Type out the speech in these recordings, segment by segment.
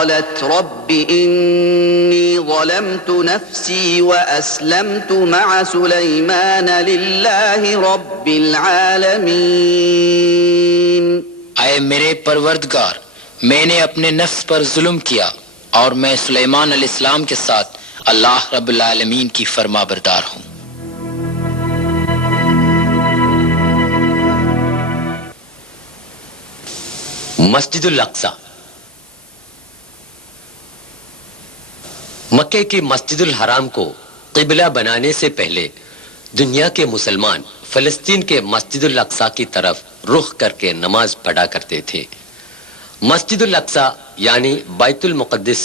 قالت رب إني ظلمت نفسي وأسلمت مع سليمان لله رب العالمين. اے میرے پروردگار، میں نے اپنے نفس پر ظلم کیا اور میں سلیمان علیہ السلام کے ساتھ اللہ رب العالمین کی فرما بردار ہوں. مسجد الاقصی. مکے کی مسجد الحرام کو قبلہ بنانے سے پہلے دنیا کے مسلمان فلسطین کے مسجد الاقصی کی طرف رخ کر کے نماز پڑھا کرتے تھے. مسجد الاقصی یعنی بیت المقدس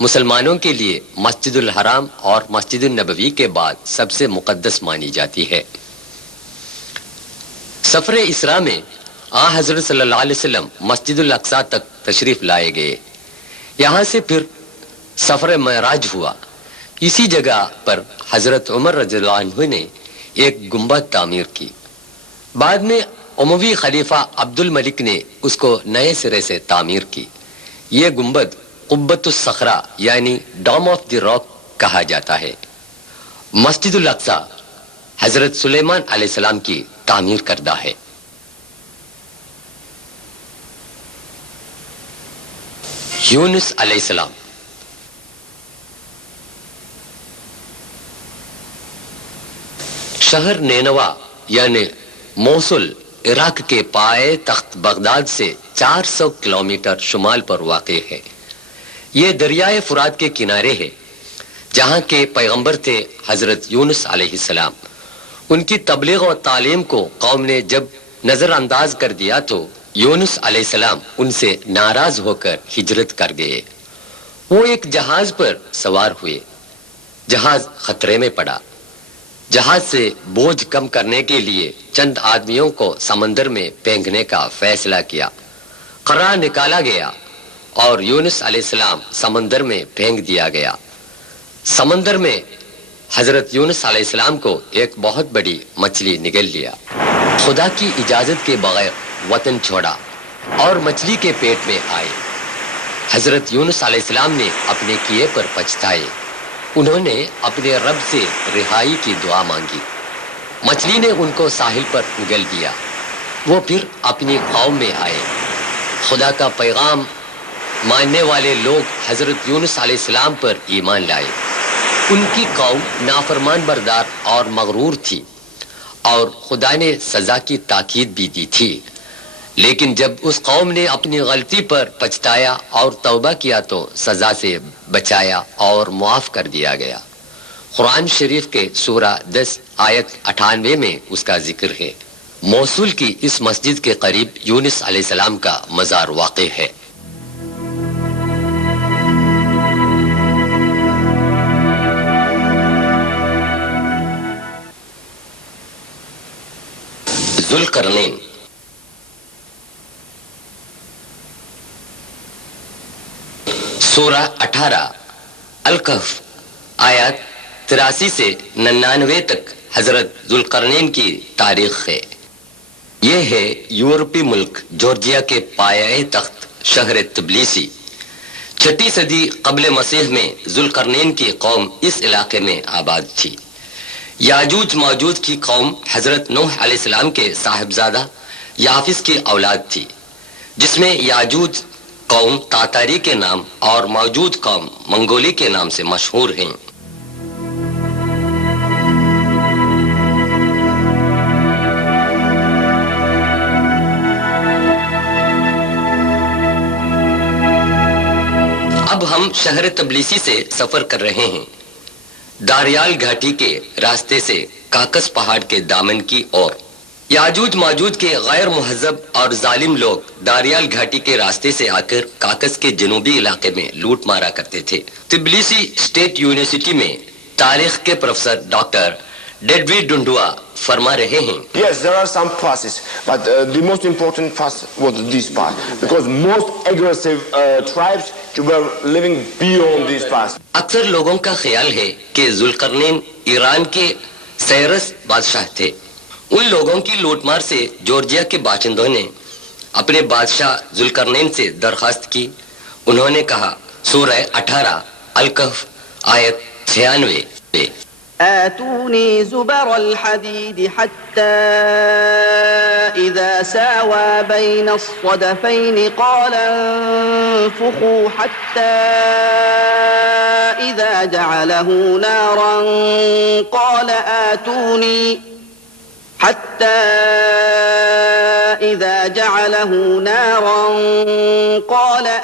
مسلمانوں کے لیے مسجد الحرام اور مسجد النبوی کے بعد سب سے مقدس مانی جاتی ہے. سفر اسراء میں حضرت صلی اللہ علیہ وسلم مسجد الاقصی تک تشریف لائے گئے. یہاں سے پھر سفر معراج ہوا. اسی جگہ پر حضرت عمر رضی اللہ عنہ نے ایک گنبد تعمیر کی. بعد میں اموی خلیفہ عبد الملک نے اس کو نئے سرے سے تعمیر کی. یہ گنبد قبۃ الصخرہ یعنی ڈوم آف دی راک کہا جاتا ہے. مسجد الاقصی حضرت سلیمان علیہ السلام کی تعمیر کردہ ہے. یونس علیہ السلام. شہر نینوا یعنی موصل عراق کے پائے تخت بغداد سے 400 کلومیٹر شمال پر واقع ہے. یہ دریائے فرات کے کنارے ہے جہاں کے پیغمبر تھے حضرت یونس علیہ السلام. ان کی تبلیغ و تعلیم کو قوم نے جب نظر انداز کر دیا تو یونس علیہ السلام ان سے ناراض ہو کر ہجرت کر گئے. وہ ایک جہاز پر سوار ہوئے. جہاز خطرے میں پڑا. جہاز سے بوجھ کم کرنے کے لیے چند آدمیوں کو سمندر میں پھینکنے کا فیصلہ کیا. قرار نکالا گیا اور یونس علیہ السلام سمندر میں پھینک دیا گیا. سمندر میں حضرت یونس علیہ السلام کو ایک بہت بڑی مچھلی نگل لیا. خدا کی اجازت کے بغیر وطن چھوڑا اور مچھلی کے پیٹ میں آئے. حضرت یونس علیہ السلام نے اپنے کیے پر پچھتائے. انہوں نے اپنے رب سے رہائی کی دعا مانگی. مچھلی نے ان کو ساحل پر اگل دیا. وہ پھر اپنی قوم میں آئے. خدا کا پیغام ماننے والے لوگ حضرت یونس علیہ السلام پر ایمان لائے. ان کی قوم نافرمان بردار اور مغرور تھی اور خدا نے سزا کی تاکید بھی دی تھی. لیکن جب اس قوم نے اپنی غلطی پر پچھتایا اور توبہ کیا تو سزا سے بچایا اور معاف کر دیا گیا. قرآن شریف کے سورہ 10 آیت 98 میں اس کا ذکر ہے. موصول کی اس مسجد کے قریب یونس علیہ السلام کا مزار واقع ہے. ذوالقرنین. سورہ 18 الکہف آیات 83 سے 99 تک حضرت ذوالقرنین کی تاریخ ہے. یہ ہے یورپی ملک جورجیا کے پایہ تخت شہر تبلیسی. 6 صدی قبل مسیح میں ذوالقرنین کی قوم اس علاقے میں آباد تھی. یاجوج ماجوج کی قوم حضرت نوح علیہ السلام کے صاحبزادہ یافس کی اولاد تھی، جس میں یاجوج قوم تاتاری کے نام اور موجود قوم منگولی کے نام سے مشہور ہیں. اب ہم شہر تبلیسی سے سفر کر رہے ہیں. داریال گھاٹی کے راستے سے کاکس پہاڑ کے دامن کی اور یاجوج ماجوج کے غیر مہذب اور ظالم لوگ داریال گھاٹی کے راستے سے آ کر کاکس کے جنوبی علاقے میں لوٹ مارا کرتے تھے. تبلیسی اسٹیٹ یونیورسٹی میں تاریخ کے پروفیسر ڈاکٹر ڈیڈوی ڈنڈوا فرما رہے ہیں. Yes, there are some passes, but the most important pass was this pass, because most aggressive tribes were living beyond this pass. اکثر لوگوں کا خیال ہے کہ ذوالقرنین ایران کے سیرس بادشاہ تھے. ان لوگوں کی لوٹ مار سے جورجیا کے باشندوں نے اپنے بادشاہ ذوالقرنین سے درخواست کی. انہوں نے کہا سورہ 18 الکہف آیت 96 آتوني زبر الحديد حتى إذا ساوى بين الصدفين قال انفخوا حتى إذا جعله نارا قال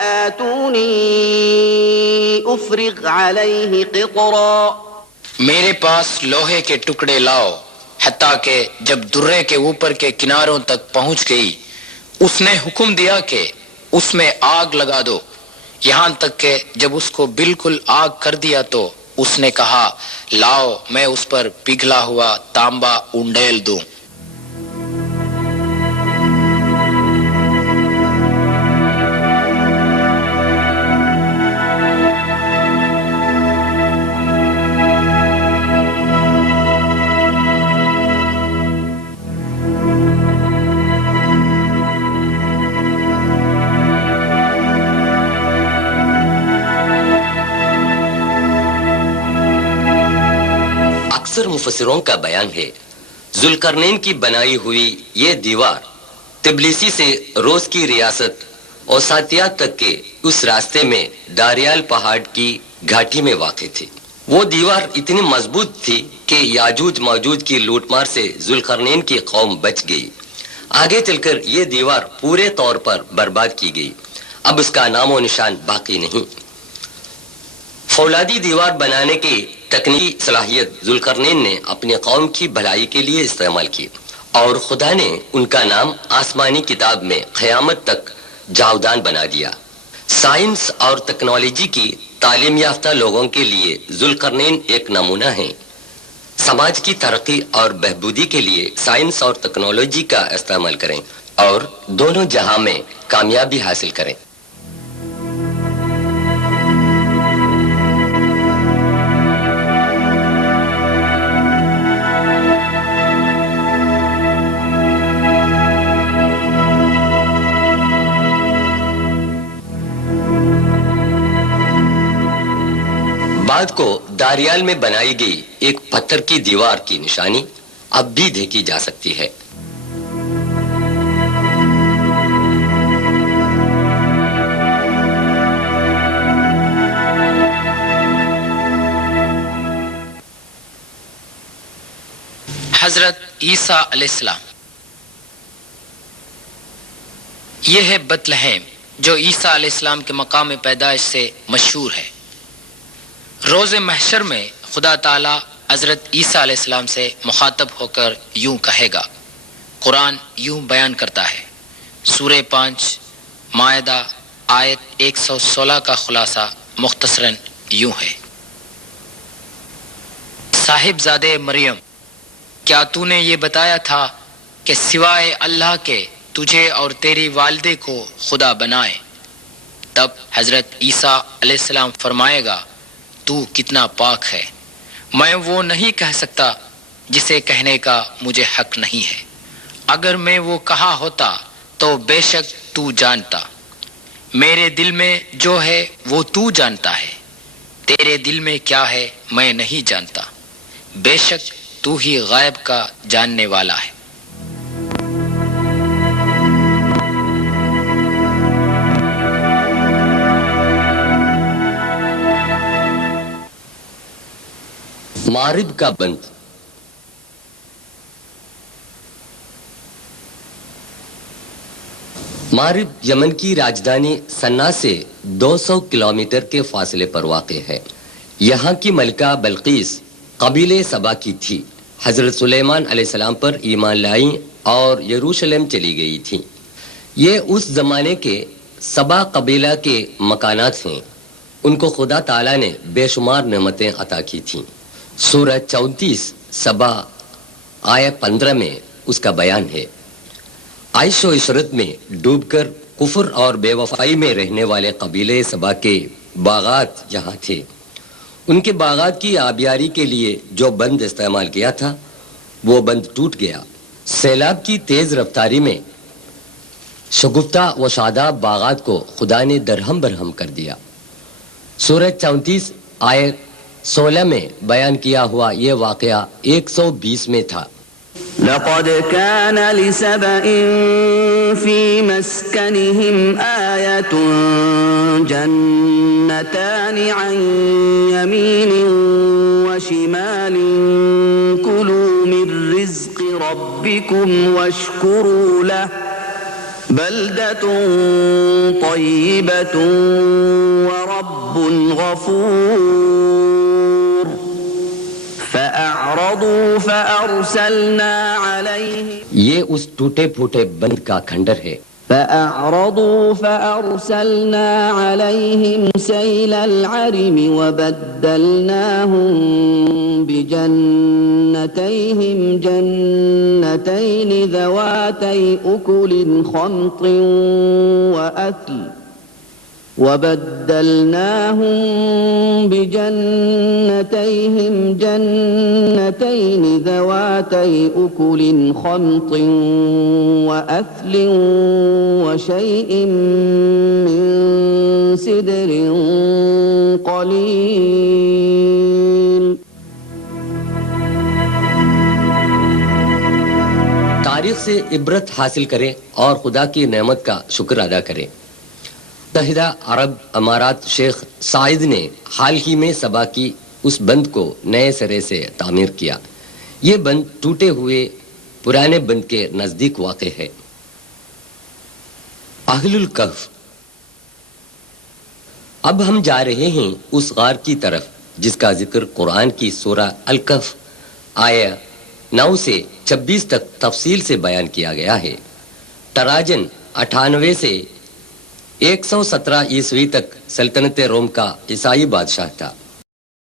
آتوني أفرغ عليه قطرا. میرے پاس لوہے کے ٹکڑے لاؤ، حتیٰ کہ جب درے کے اوپر کے کناروں تک پہنچ گئی اس نے حکم دیا کہ اس میں آگ لگا دو، یہاں تک کہ جب اس کو بالکل آگ کر دیا تو اس نے کہا لاؤ میں اس پر پگھلا ہوا تانبا انڈیل دوں. اکثر مفسروں کا بیان ہے ذوالقرنین کی بنائی ہوئی یہ دیوار تبلیسی سے روس کی ریاست اوساتیا تک کے اس راستے میں داریال پہاڑ کی گھاٹی میں واقع تھی. وہ دیوار اتنی مضبوط تھی کہ یاجوج ماجوج کی لوٹ مار سے ذوالقرنین کی قوم بچ گئی. آگے چل کر یہ دیوار پورے طور پر برباد کی گئی، اب اس کا نام و نشان باقی نہیں. فولادی دیوار بنانے کی تکنیکی صلاحیت ذوالقرنین نے اپنی قوم کی بھلائی کے لیے استعمال کی اور خدا نے ان کا نام آسمانی کتاب میں قیامت تک جاودان بنا دیا. سائنس اور ٹیکنالوجی کی تعلیم یافتہ لوگوں کے لیے ذوالقرنین ایک نمونہ ہیں. سماج کی ترقی اور بہبودی کے لیے سائنس اور ٹیکنالوجی کا استعمال کریں اور دونوں جہاں میں کامیابی حاصل کریں. بعد کو داریال میں بنائی گئی ایک پتھر کی دیوار کی نشانی اب بھی دیکھی جا سکتی ہے. حضرت عیسیٰ علیہ السلام. یہ ہے بیتلہیم جو عیسیٰ علیہ السلام کے مقام پیدائش سے مشہور ہے. روز محشر میں خدا تعالیٰ حضرت عیسیٰ علیہ السلام سے مخاطب ہو کر یوں کہے گا. قرآن یوں بیان کرتا ہے. سورہ 5 مائدہ آیت 116 کا خلاصہ مختصراً یوں ہے. صاحب زادے مریم، کیا تو نے یہ بتایا تھا کہ سوائے اللہ کے تجھے اور تیری والدے کو خدا بنائے؟ تب حضرت عیسیٰ علیہ السلام فرمائے گا تو کتنا پاک ہے، میں وہ نہیں کہہ سکتا جسے کہنے کا مجھے حق نہیں ہے. اگر میں وہ کہا ہوتا تو بے شک تو جانتا. میرے دل میں جو ہے وہ تو جانتا ہے، تیرے دل میں کیا ہے میں نہیں جانتا. بے شک تو ہی غیب کا جاننے والا ہے. مارب کا بند. مارب یمن کی راجدھانی سنا سے 200 کلومیٹر کے فاصلے پر واقع ہے. یہاں کی ملکہ بلقیس قبیلے سبا کی تھی. حضرت سلیمان علیہ السلام پر ایمان لائیں اور یروشلم چلی گئی تھی. یہ اس زمانے کے سبا قبیلہ کے مکانات ہیں. ان کو خدا تعالیٰ نے بے شمار نعمتیں عطا کی تھیں. سورہ 34 سبا آیت 15 میں اس کا بیان ہے. عیش و عشرت میں ڈوب کر کفر اور بے وفائی میں رہنے والے قبیلے سبا کے باغات یہاں تھے. ان کے باغات کی آبیاری کے لیے جو بند استعمال کیا تھا وہ بند ٹوٹ گیا. سیلاب کی تیز رفتاری میں شگفتہ و شاداب باغات کو خدا نے درہم برہم کر دیا. سورۃ 34 آیت 16 میں بیان کیا ہوا یہ واقعہ 120 میں تھا. لقد كان لسبإ في مسكنهم آية جنتان عن يمين وشمال كلوا من رزق ربكم واشكروا له بلدة طيبة ورب غفور فأعرضوا فأرسلنا عليهم یہ اس ٹوٹے پھوٹے بند کا کھنڈر ہے. فأعرضوا فأرسلنا عليهم سيل العرم وبدلناهم بجنتيهم جنتين ذواتي أكل خمط وأثل وبدلناهم بجنتيهم جنتين ذواتي أكل خمط وأثل وشيء من سدر قليل. تاریخ سے عبرت حاصل کریں اور خدا کی نعمت کا شکر ادا کریں. متحدہ عرب امارات شیخ سعید نے حال ہی میں سبا کی اس بند کو نئے سرے سے تعمیر کیا. یہ بند ٹوٹے ہوئے پرانے بند کے نزدیک واقع ہے. اہل الکہف. اب ہم جا رہے ہیں اس غار کی طرف جس کا ذکر قرآن کی سورہ الکہف آیہ 9 سے 26 تک تفصیل سے بیان کیا گیا ہے. تراجن 98 سے 117 عیسوی تک سلطنت روم کا عیسائی بادشاہ تھا.